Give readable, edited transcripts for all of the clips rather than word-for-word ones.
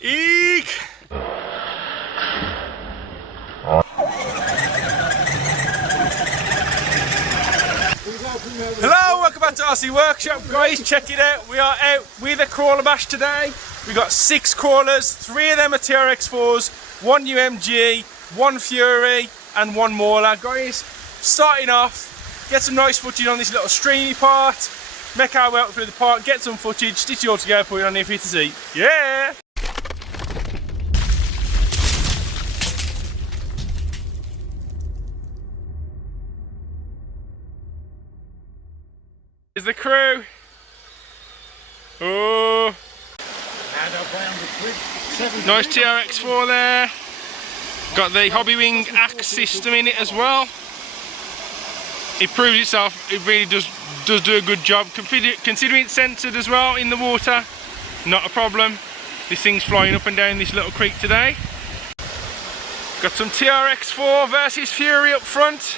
Eek! Hello, welcome back to RC Workshop, guys. Check it out. We are out with a crawler bash today. We got 6 crawlers, 3 of them are TRX4s, 1 UMG, 1 Fury, and 1 Mauler. Guys, starting off, get some nice footage on this little streamy part, make our way out through the park, get some footage, stitch it all together, put it on here for you to see. Yeah! Here's the crew. Oh! Nice TRX4 there. Got the Hobby Wing axe system in it as well. It proves itself, it really does do a good job. Considering it's censored as well in the water, not a problem. This thing's flying up and down this little creek today. Got some TRX4 versus Fury up front.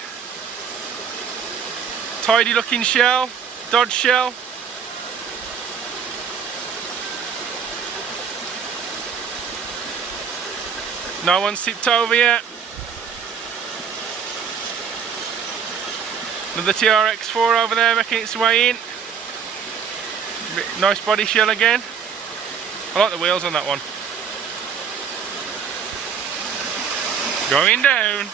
Tidy looking shell, Dodge shell. No one's tipped over yet. Another TRX4 over there making its way in. Nice body shell again. I like the wheels on that one. Going down.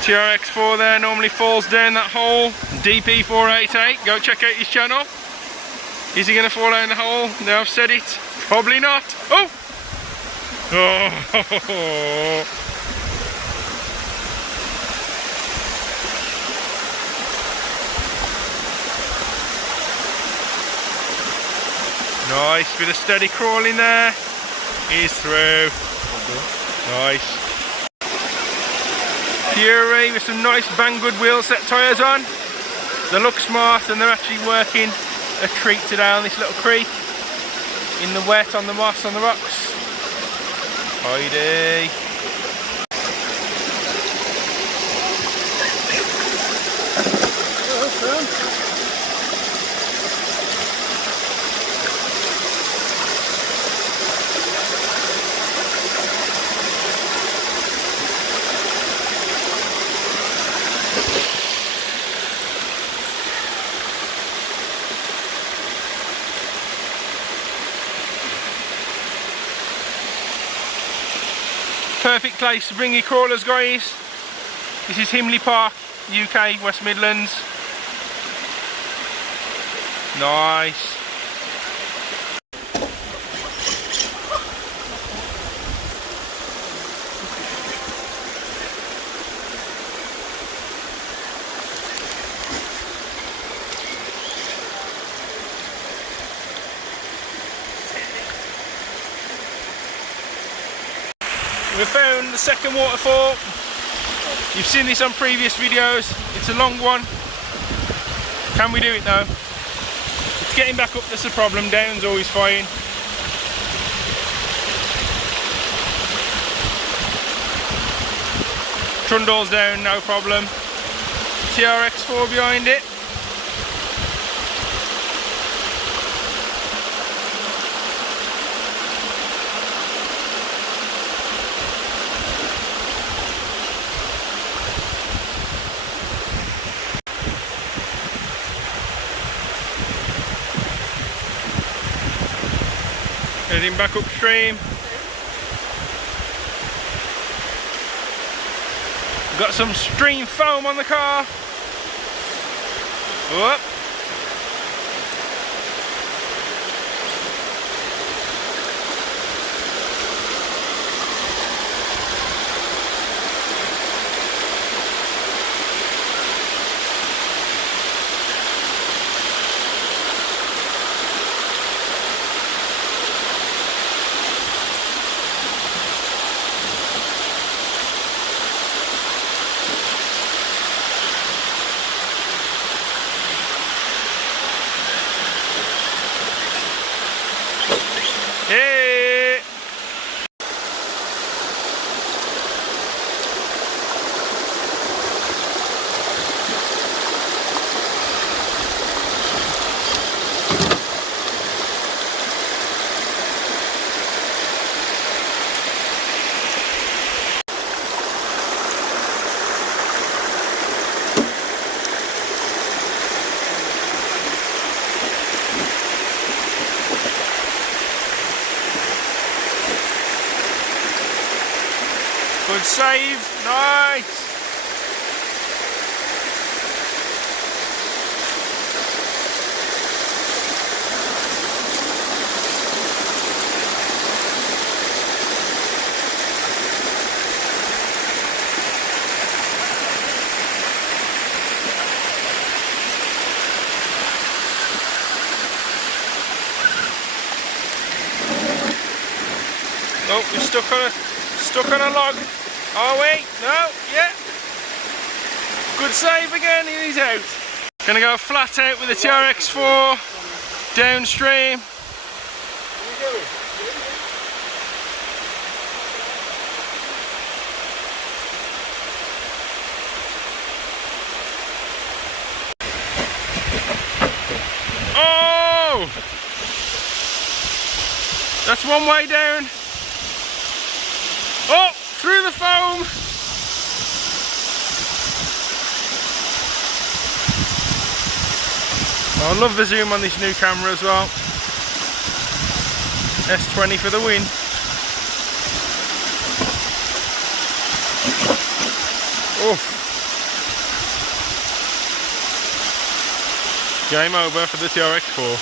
TRX4 there normally falls down that hole. DP488, go check out his channel. Is he going to fall down the hole? No, I've said it. Probably not. Oh! Oh! Nice, bit of steady crawling there. He's through. Nice. Fury with some nice Banggood wheel set tyres on. They look smart and they're actually working a treat today on this little creek. In the wet, on the moss, on the rocks. Heidi. Perfect place to bring your crawlers, guys. This is Himley Park, UK, West Midlands. Nice. We've found the second waterfall. You've seen this on previous videos. It's a long one. Can we do it though? It's getting back up that's the problem. Down's always fine. Trundle's down, no problem. TRX4 behind it. Heading back upstream. Got some stream foam on the car. Whoop. save, nice. Oh, we're stuck on a log. Oh wait, no, yeah. Good save again, and he's out. Gonna go flat out with the TRX4 downstream. Oh! That's one way down. Oh, through the foam. Oh, I love the zoom on this new camera as well. S20 for the win. Oh. Game over for the TRX4.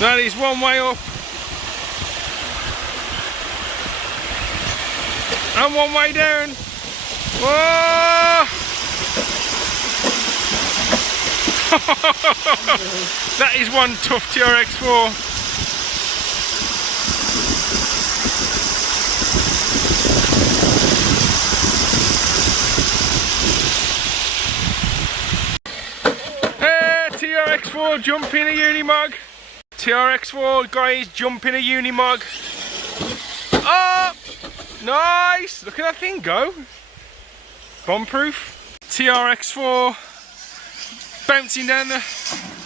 That is one way up. And one way down. Whoa! That is one tough TRX4. Hey, TRX4 jumping a Unimog. TRX4 guys jumping a Unimog. Oh! Nice! Look at that thing go. Bomb-proof. TRX4 bouncing down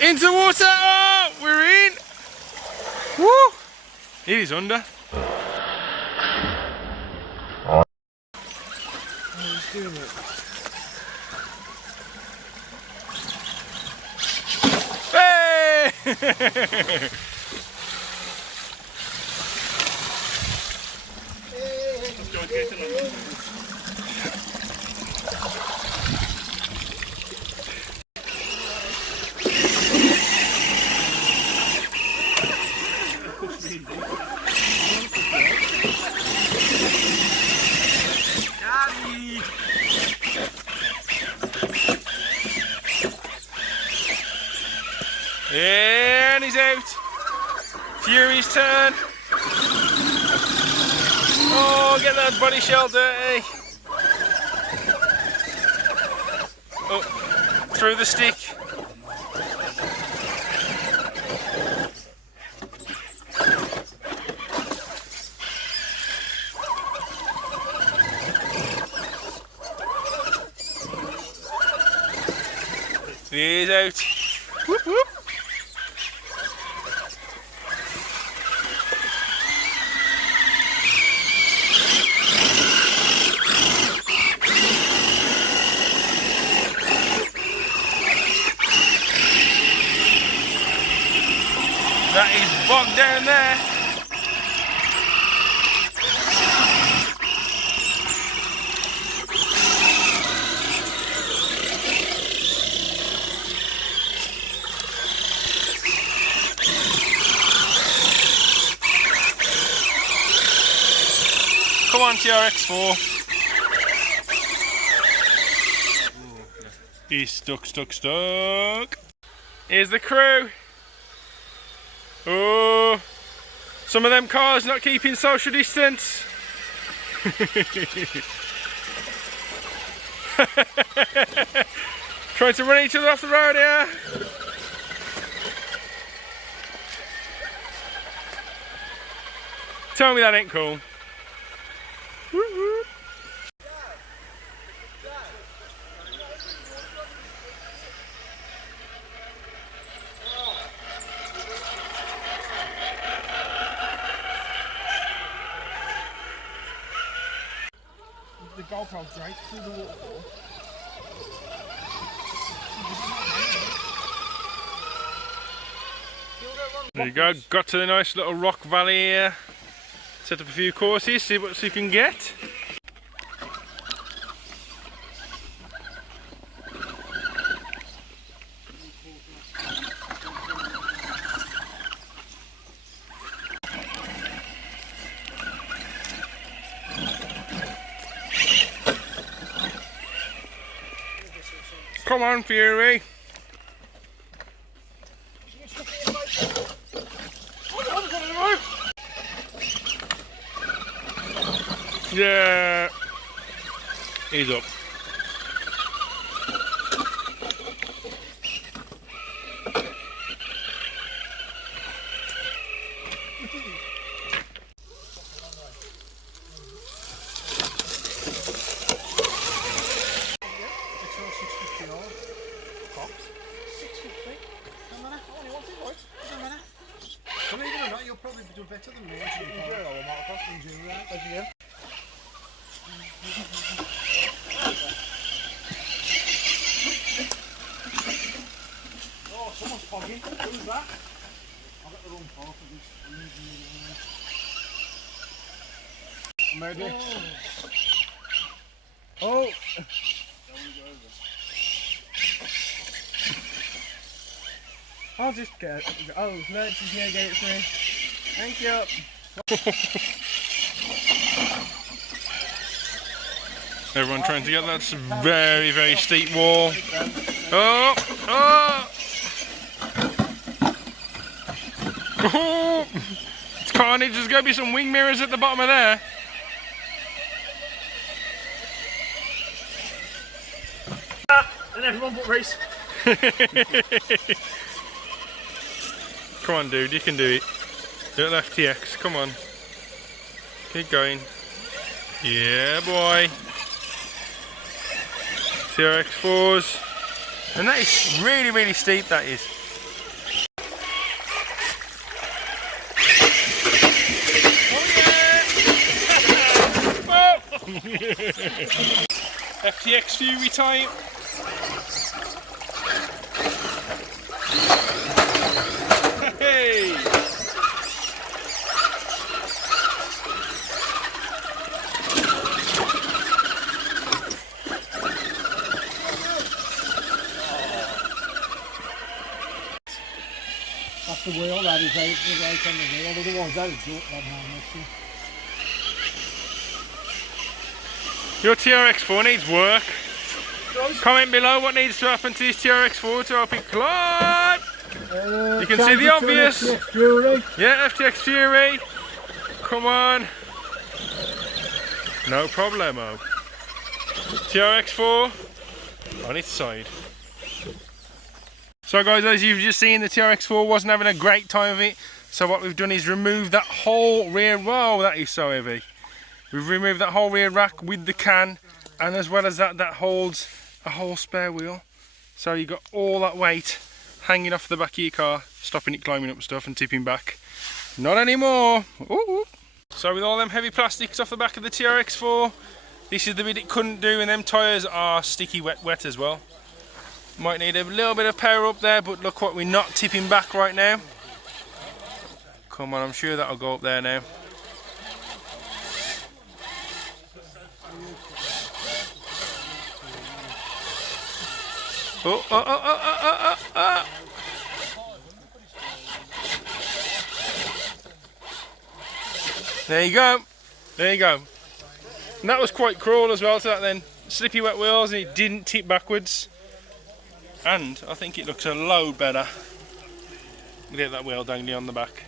into the water. Oh, we're in. Woo! It is under. He's doing it. Hey! And he's out. Fury's turn. Oh, get that body shell dirty. Oh, through the stick. He's out. Whoop whoop. That is bogged down there. Come on, TRX4. He's stuck. Here's the crew. Oh, some of them cars not keeping social distance. Trying to run each other off the road here. Tell me that ain't cool. Woo-hoo. The GoPro right through the waterfall. There you go, got to the nice little rock valley here. Set up a few courses, see what you can get. Come on, Fury. Yeah, he's up. Believe it or not, you'll probably do better than me. Oh, someone's fogging. Who's that? I've got the wrong part of this. I'm ready. Oh! I'll just get it. Oh, Merchant's here, get it for me. Thank you. Everyone trying to get that very, very steep wall. Oh! Oh! Oh! It's carnage. There's going to be some wing mirrors at the bottom of there. And everyone but Reese. Come on, dude, you can do it. Little FTX, come on. Keep going. Yeah, boy. TRX4s. And that is really, really steep, that is. Oh, yeah! FTX Fury time. Hey! That's the wheel, that is right on the wheel. Otherwise, that is built that man. Your TRX4 needs work. Comment below what needs to happen to this TRX4 to help it climb. You can see the obvious. FTX Fury. Yeah, FTX Fury. Come on. No problemo. TRX4 on its side. So guys, as you've just seen, the TRX4 wasn't having a great time of it. So what we've done is remove that whole rear, whoa, that is so heavy. We've removed that whole rear rack with the can, and as well as that, that holds a whole spare wheel. So you got all that weight hanging off the back of your car, stopping it climbing up stuff and tipping back. Not anymore. Ooh. So with all them heavy plastics off the back of the TRX4, this is the bit it couldn't do, and them tyres are sticky wet as well. Might need a little bit of power up there, but look what we're not tipping back right now. Come on, I'm sure that'll go up there now. Oh, oh, oh, oh, oh, oh, oh. There you go. There you go. And that was quite cruel as well to that then. Slippy wet wheels, and it didn't tip backwards. And I think it looks a load better. Get that wheel dangling on the back.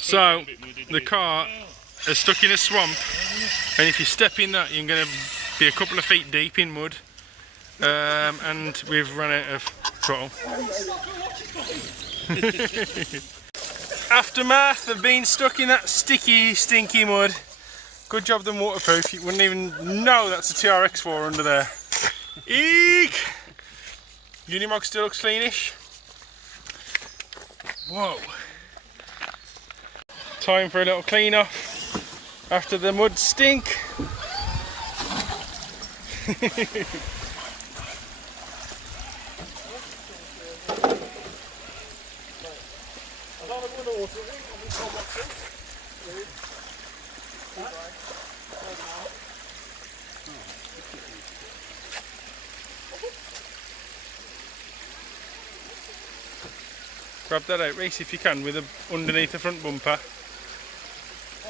So the car is stuck in a swamp, and if you step in that, you're going to be a couple of feet deep in mud. And we've run out of throttle. Aftermath of being stuck in that sticky, stinky mud. Good job them waterproof. You wouldn't even know that's a TRX4 under there. Eek! Unimog still looks cleanish. Whoa. Time for a little clean off after the mud stink. Grab that out, Reese, if you can, with underneath the front bumper.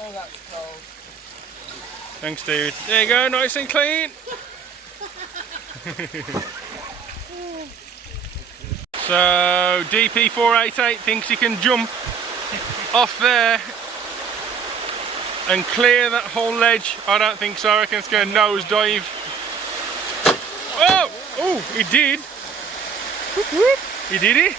Oh, that's cold. Thanks, dude. There you go, nice and clean. So DP488 thinks he can jump off there and clear that whole ledge. I don't think so. I reckon it's going to nosedive. Oh! Oh, he did. Whoop, whoop. He did it.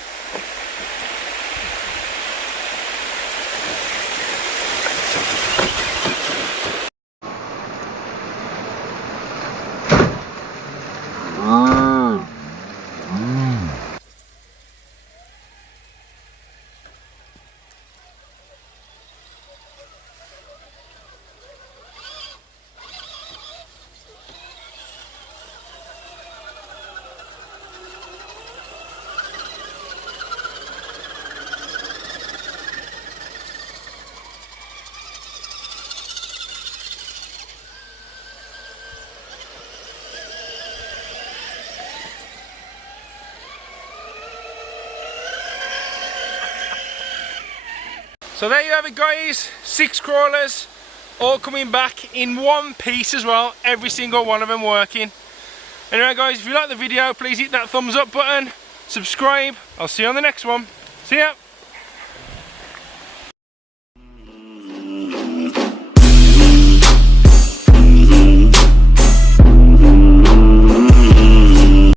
So there you have it, guys, 6 crawlers, all coming back in one piece as well, every single one of them working. Anyway guys, if you like the video, please hit that thumbs up button, subscribe, I'll see you on the next one. See ya!